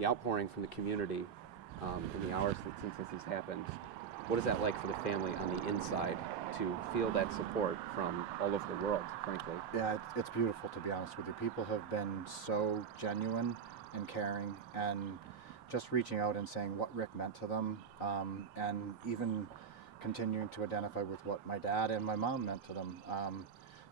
the outpouring from the community in the hours since this has happened. What is that like for the family on the inside to feel that support from all over the world, frankly? Yeah, it's beautiful, to be honest with you. People have been so genuine and caring, and just reaching out and saying what Rick meant to them, and even continuing to identify with what my dad and my mom meant to them.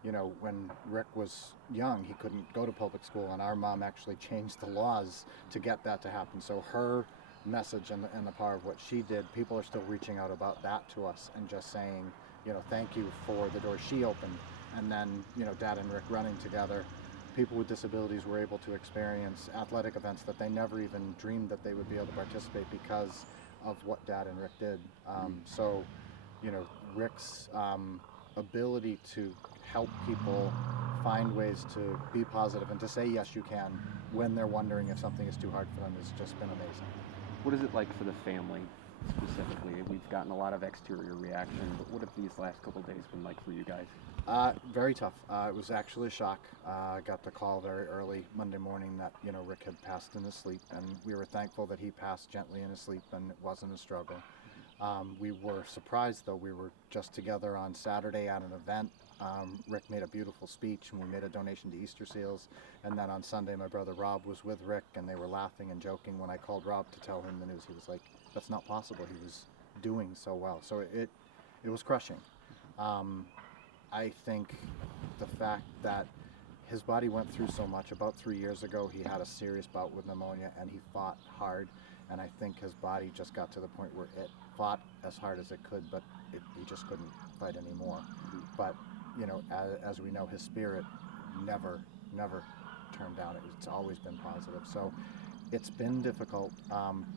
You know, when Rick was young, he couldn't go to public school, and our mom actually changed the laws to get that to happen. So her message and the power of what she did, people are still reaching out about that to us and just saying, you know, thank you for the door she opened. And then, you know, Dad and Rick running together, people with disabilities were able to experience athletic events that they never even dreamed that they would be able to participate because of what Dad and Rick did. So, you know, Rick's ability to help people find ways to be positive and to say yes you can when they're wondering if something is too hard for them has just been amazing. What is it like for the family specifically? We've gotten a lot of exterior reaction, but what have these last couple of days been like for you guys? Very tough. It was actually a shock. I got the call very early Monday morning that, you know, Rick had passed in his sleep, and we were thankful that he passed gently in his sleep and it wasn't a struggle. We were surprised, though. We were just together on Saturday at an event. Rick made a beautiful speech, and we made a donation to Easter seals. And then on Sunday, my brother Rob was with Rick, and they were laughing and joking. When I called Rob to tell him the news, he was like, "That's not possible." He was doing so well. So it was crushing. I think the fact that his body went through so much. About 3 years ago, he had a serious bout with pneumonia, and he fought hard. And I think his body just got to the point where it fought as hard as it could, but he just couldn't fight anymore. But, you know, as we know, his spirit never turned down. It's always been positive. So it's been difficult,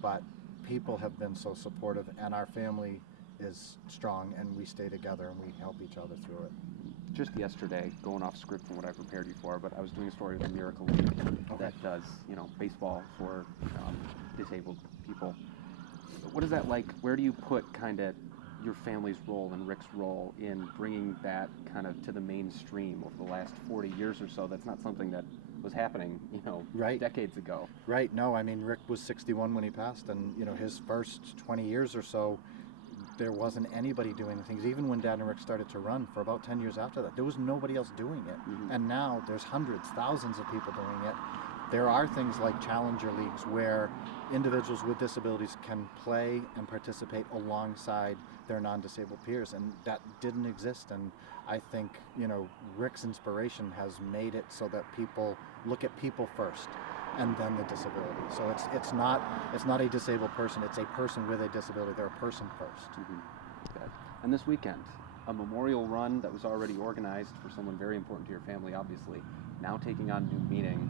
but people have been so supportive, and our family is strong, and we stay together, and we help each other through it. Just yesterday, going off script from what I prepared you for, but I was doing a story with the Miracle League that does, you know, baseball for disabled people. What is that like? Where do you put kind of your family's role and Rick's role in bringing that kind of to the mainstream over the last 40 years or so? That's not something that was happening, you know, decades ago. Right. No, I mean, Rick was 61 when he passed, and, you know, his first 20 years or so, there wasn't anybody doing the things. Even when Dad and Rick started to run for about 10 years after that, there was nobody else doing it. And now there's hundreds, thousands of people doing it. There are things like challenger leagues where individuals with disabilities can play and participate alongside their non-disabled peers, and that didn't exist. And I think, you know, Rick's inspiration has made it so that people look at people first and then the disability. So it's not a disabled person, it's a person with a disability. They're a person first. Okay. And this weekend, a memorial run that was already organized for someone very important to your family, obviously, now taking on new meaning.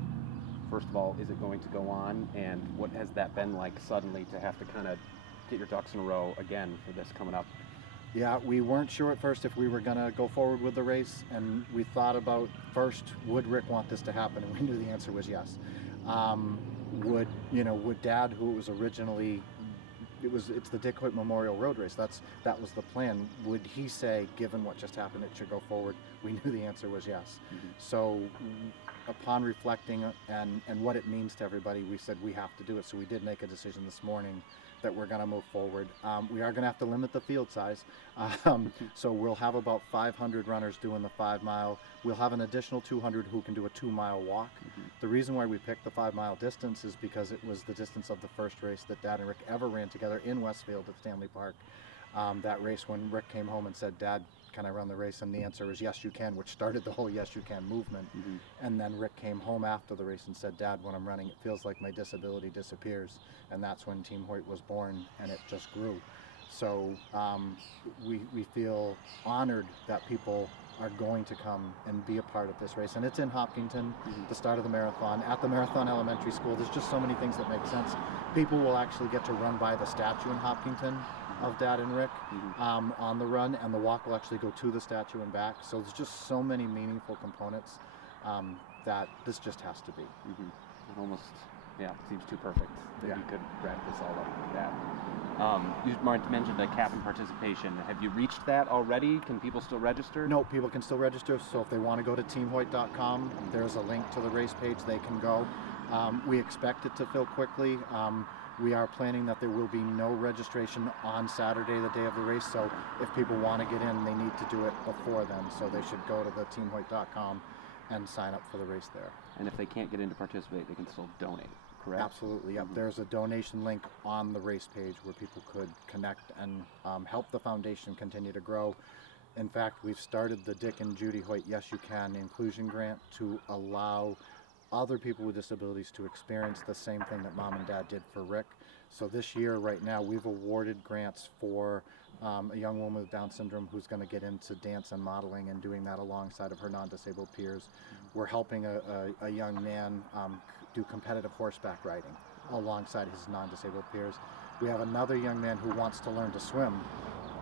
First of all, is it going to go on, and what has that been like suddenly to have to kind of get your ducks in a row again for this coming up? Yeah, we weren't sure at first if we were going to go forward with the race, and we thought about first, would Rick want this to happen, and we knew the answer was yes. Would Dad, who was originally, it's the Dick Hoyt Memorial Road Race, that was the plan, would he say, given what just happened, it should go forward? We knew the answer was yes. So upon reflecting and what it means to everybody, we said we have to do it. So we did make a decision this morning that we're going to move forward. We are going to have to limit the field size. So we'll have about 500 runners doing the 5 mile. We'll have an additional 200 who can do a 2 mile walk. The reason why we picked the 5 mile distance is because it was the distance of the first race that Dad and Rick ever ran together in Westfield at Stanley Park. That race when Rick came home and said, "Dad, can I run the race?" And the answer was yes, you can, which started the whole yes, you can movement. And then Rick came home after the race and said, "Dad, when I'm running, it feels like my disability disappears." And that's when Team Hoyt was born, and it just grew. So we feel honored that people are going to come and be a part of this race. And it's in Hopkinton, the start of the marathon, at the Marathon Elementary School. There's just so many things that make sense. People will actually get to run by the statue in Hopkinton of Dad and Rick on the run, and the walk will actually go to the statue and back. So there's just so many meaningful components that this just has to be. It almost, seems too perfect that you could wrap this all up like that. You mentioned the cap and participation. Have you reached that already? Can people still register? No, people can still register. So if they want to go to teamhoyt.com, there's a link to the race page. They can go. We expect it to fill quickly. We are planning that there will be no registration on Saturday, the day of the race, so if people want to get in, they need to do it before then, so they should go to the teamhoyt.com and sign up for the race there. And if they can't get in to participate, they can still donate, correct? Absolutely, yep. There's a donation link on the race page where people could connect and help the foundation continue to grow. In fact, we've started the Dick and Judy Hoyt Yes You Can inclusion grant to allow other people with disabilities to experience the same thing that Mom and Dad did for Rick. So this year, right now, we've awarded grants for a young woman with Down syndrome who's going to get into dance and modeling and doing that alongside of her non-disabled peers. We're helping a young man do competitive horseback riding alongside his non-disabled peers. We have another young man who wants to learn to swim.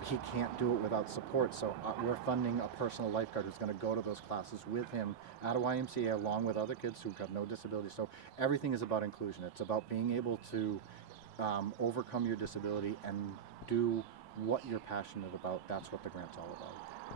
He can't do it without support, so we're funding a personal lifeguard who's going to go to those classes with him at a YMCA along with other kids who have no disability. So everything is about inclusion. It's about being able to overcome your disability and do what you're passionate about. That's what the grant's all about.